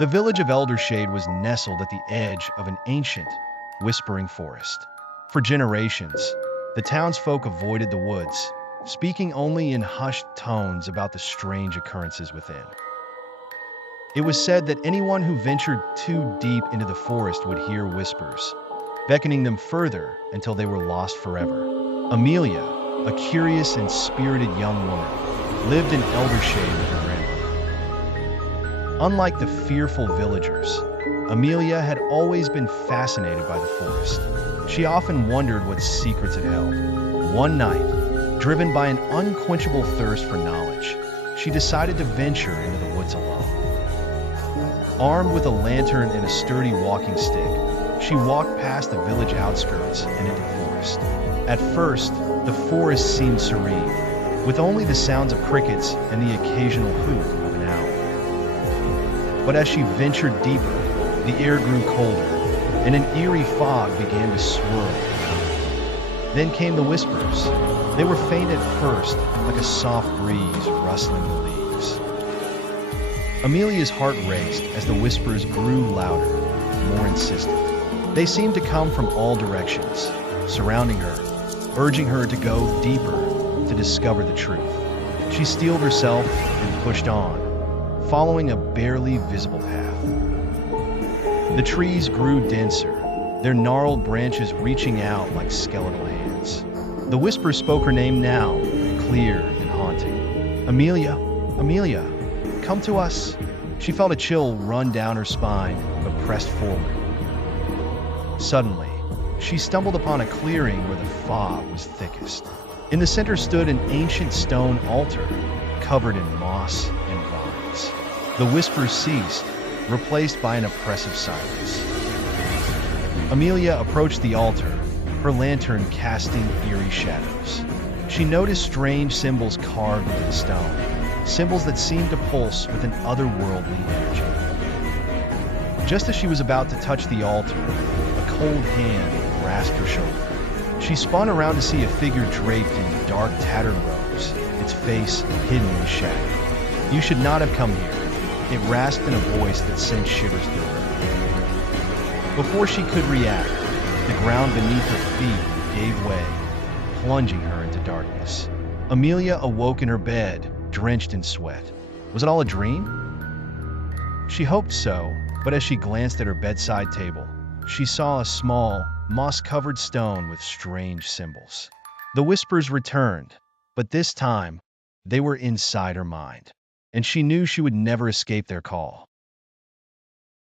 The village of Eldershade was nestled at the edge of an ancient, whispering forest. For generations, the townsfolk avoided the woods, speaking only in hushed tones about the strange occurrences within. It was said that anyone who ventured too deep into the forest would hear whispers, beckoning them further until they were lost forever. Amelia, a curious and spirited young woman, lived in Eldershade with her grandmother. Unlike the fearful villagers, Amelia had always been fascinated by the forest. She often wondered what secrets it held. One night, driven by an unquenchable thirst for knowledge, she decided to venture into the woods alone. Armed with a lantern and a sturdy walking stick, she walked past the village outskirts and into the forest. At first, the forest seemed serene, with only the sounds of crickets and the occasional hoot of an owl. But as she ventured deeper, the air grew colder, and an eerie fog began to swirl. Then came the whispers. They were faint at first, like a soft breeze rustling the leaves. Amelia's heart raced as the whispers grew louder, more insistent. They seemed to come from all directions, surrounding her, urging her to go deeper to discover the truth. She steeled herself and pushed on, following a barely visible path. The trees grew denser, their gnarled branches reaching out like skeletal hands. The whisper spoke her name now, clear and haunting. Amelia, Amelia, come to us. She felt a chill run down her spine, but pressed forward. Suddenly, she stumbled upon a clearing where the fog was thickest. In the center stood an ancient stone altar, covered in moss and vines. The whispers ceased, replaced by an oppressive silence. Amelia approached the altar, her lantern casting eerie shadows. She noticed strange symbols carved into the stone, symbols that seemed to pulse with an otherworldly energy. Just as she was about to touch the altar, a cold hand grasped her shoulder. She spun around to see a figure draped in dark, tattered robes, its face hidden in shadow. "You should not have come here," it rasped in a voice that sent shivers through her. Before she could react, the ground beneath her feet gave way, plunging her into darkness. Amelia awoke in her bed, drenched in sweat. Was it all a dream? She hoped so, but as she glanced at her bedside table, she saw a small, moss-covered stone with strange symbols. The whispers returned, but this time, they were inside her mind, and she knew she would never escape their call.